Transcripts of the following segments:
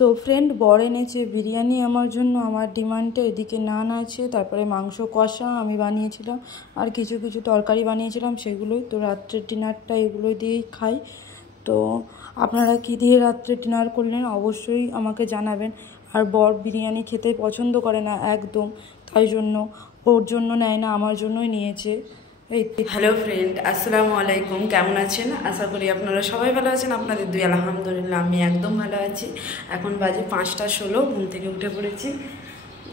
তো ফ্রেন্ড বর এনেছে বিরিয়ানি আমার জন্য, আমার ডিমান্ডে। এদিকে নান আছে, তারপরে মাংস কষা আমি বানিয়েছিলাম, আর কিছু কিছু তরকারি বানিয়েছিলাম সেগুলোই। তো রাত্রের ডিনারটা এগুলো দিয়েই খাই। তো আপনারা কী দিয়ে রাত্রে ডিনার করলেন অবশ্যই আমাকে জানাবেন। আর বর বিরিয়ানি খেতে পছন্দ করে না একদম, তাই জন্য ওর জন্য নেয় না, আমার জন্যই নিয়েছে। এই হ্যালো ফ্রেন্ড, আসসালামু আলাইকুম। কেমন আছেন? আশা করি আপনারা সবাই ভালো আছেন। আপনাদের দুই আলহামদুলিল্লাহ আমি একদম ভালো আছি। এখন বাজে 5টা 16, ঘুম থেকে উঠে পড়েছি।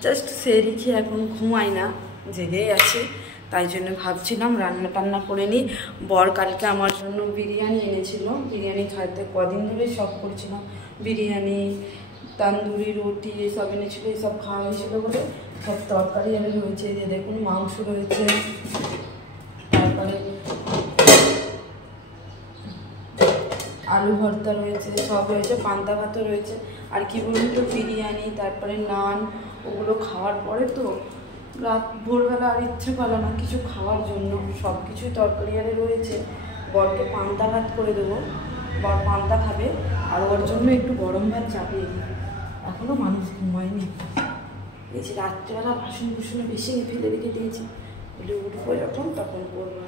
জাস্ট সেরি খেয়ে এখন ঘুমাই না, জেগেই আছি। তাই জন্য ভাবছিলাম রান্না টান্না করে নিই। বর কালকে আমার জন্য বিরিয়ানি এনেছিল, বিরিয়ানি খাইতে কদিন ধরে শখ করছিলাম। বিরিয়ানি, তান্দুরি রুটি এসব এনেছিল, এসব খাওয়া হয়েছিল বলে। সব তরকারি এনে রয়েছে, যে দেখুন মাংস রয়েছে, তারপরে আলু ভর্তা রয়েছে, সব রয়েছে, পান্তা ভাতও রয়েছে। আর কি বলুন তো, বিরিয়ানি তারপরে নান ওগুলো খাওয়ার পরে তো রাত ভোরবেলা আর ইচ্ছে করে না কিছু খাওয়ার জন্য। সব কিছুই তরকারি আরে রয়েছে। বরকে পান্তা ভাত করে দেবো, বর পান্তা খাবে, আর ওর জন্য একটু গরম ভাত চাপিয়ে দিই। এখনও মানুষ ঘুমায়নি। এই যে রাত্রেবেলা বাসন কুসনে বেশি ফেলে রেখে দিয়েছি, বলে উঠবো যখন তখন করবো।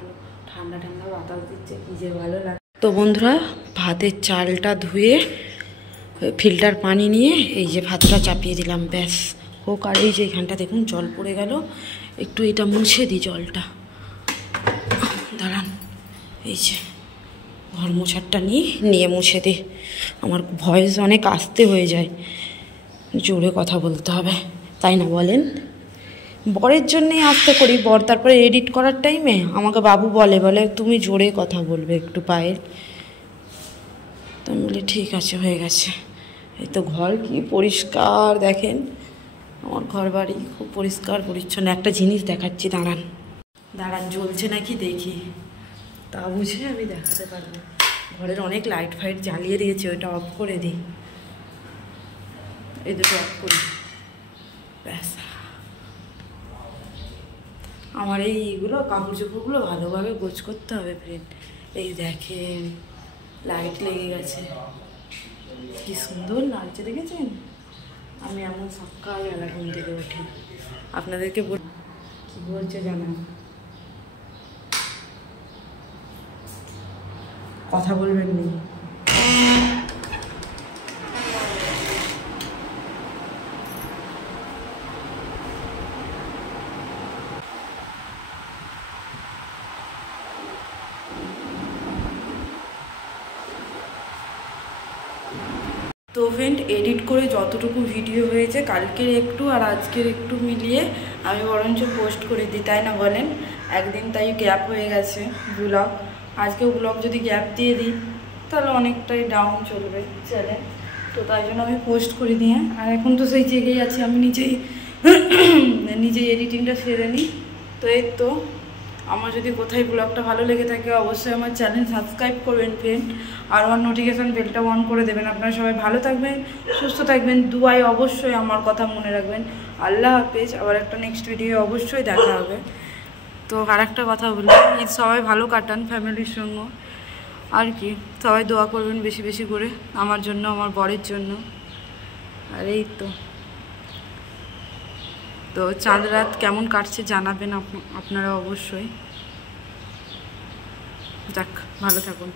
ঠান্ডা ঠান্ডা বাতাস দিচ্ছে, কী যে ভালো লাগে। তো বন্ধুরা, ভাতের চালটা ধুয়ে ফিল্টার পানি নিয়ে এই যে ভাতটা চাপিয়ে দিলাম, ব্যাস হোক। আর এই যে এখানটা দেখুন জল পড়ে গেল, একটু এটা মুছে দিই জলটা, দাঁড়ান। এই যে ঘর মোছারটা নিয়ে মুছে দিই। আমার ভয়েস অনেক আস্তে হয়ে যায়, জোরে কথা বলতে হবে, তাই না বলেন? বরের জন্যেই আস্তে করি। বর তারপরে এডিট করার টাইমে আমাকে বাবু বলে তুমি জোরে কথা বলবে একটু পায়ের। তো আমি বলি ঠিক আছে, হয়ে গেছে। এই তো ঘর কি পরিষ্কার দেখেন, আমার ঘর বাড়ি খুব পরিষ্কার পরিচ্ছন্ন। একটা জিনিস দেখাচ্ছি, দাঁড়ান জ্বলছে নাকি দেখি, তা বুঝে আমি দেখাতে পারবো। ঘরের অনেক লাইট ফাইট জ্বালিয়ে দিয়েছে, ওইটা অফ করে দিই। এই দুটো অফ করি, ব্যাস। আমার এইগুলো কাপড় চোপড়গুলো ভালোভাবে গোছ করতে হবে ফ্রেন্ড। এই দেখেন লাইট লেগে গেছে, কি সুন্দর লাগছে দেখেছেন? আমি এমন সকালবেলা ঘুম থেকে উঠি। আপনাদেরকে কি বলছে জানা, কথা বলবেন নি। তো ফ্রেন্ড, এডিট করে যতটুকু ভিডিও হয়েছে কালকের একটু আর আজকের একটু মিলিয়ে আমি বরঞ্চ পোস্ট করে দিই, তাই না বলেন? একদিন তাই গ্যাপ হয়ে গেছে ব্লগ। আজকেও ব্লগ যদি গ্যাপ দিয়ে দিই তাহলে অনেকটাই ডাউন চলবে চ্যানেল। তো তাই জন্য আমি পোস্ট করে দিয়ে, আর এখন তো সেই জেগেই আছি, আমি নিজেই এডিটিংটা সেরে নিই। তো এই তো, আমার যদি কোথায় ব্লগটা ভালো লেগে থাকে অবশ্যই আমার চ্যানেল সাবস্ক্রাইব করবেন ফ্রেন্ড, আর আমার নোটিফিকেশান বেলটা অন করে দেবেন। আপনারা সবাই ভালো থাকবেন, সুস্থ থাকবেন, দুয়ায় অবশ্যই আমার কথা মনে রাখবেন। আল্লাহ হাফেজ। আবার একটা নেক্সট ভিডিও অবশ্যই দেখা হবে। তো আর একটা কথা বলি, ঈদ সবাই ভালো কাটান ফ্যামিলির সঙ্গে। আর কি, সবাই দোয়া করবেন বেশি বেশি করে আমার জন্য, আমার বরের জন্য। আর এই তো, তো চাঁদ রাত কেমন কাটছে জানাবেন আপনারা অবশ্যই। যাক, ভালো থাকুন।